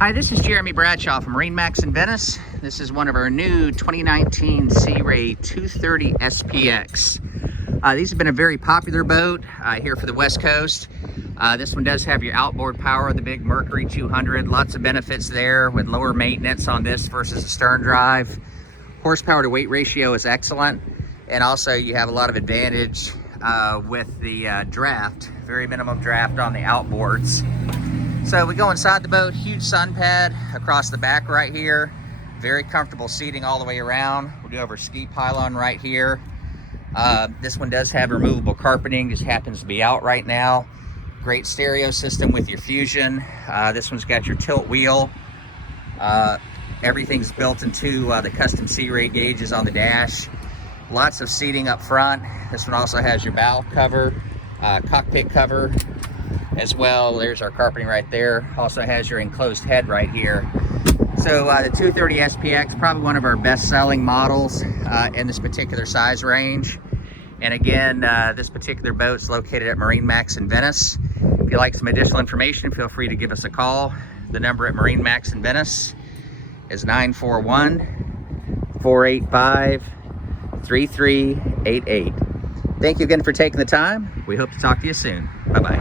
Hi, this is Jeremy Bradshaw from MarineMax in Venice. This is one of our new 2019 Sea Ray 230 SPX. These have been a very popular boat here for the West Coast. This one does have your outboard power, the big Mercury 200. Lots of benefits there with lower maintenance on this versus a sterndrive. Horsepower to weight ratio is excellent. And also you have a lot of advantage with the draft, very minimum draft on the outboards. So we go inside the boat, huge sun pad across the back right here. Very comfortable seating all the way around. We do have our ski pylon right here. This one does have removable carpeting, just happens to be out right now. Great stereo system with your Fusion. This one's got your tilt wheel. Everything's built into the custom Sea Ray gauges on the dash. Lots of seating up front. This one also has your bow cover, cockpit cover as well. There's our carpeting right there. Also has your enclosed head right here. So the 230 SPX, probably one of our best selling models in this particular size range. And again, this particular boat's located at MarineMax in Venice. If you'd like some additional information, feel free to give us a call. The number at MarineMax in Venice is 941-485-3388. Thank you again for taking the time. We hope to talk to you soon. Bye-bye.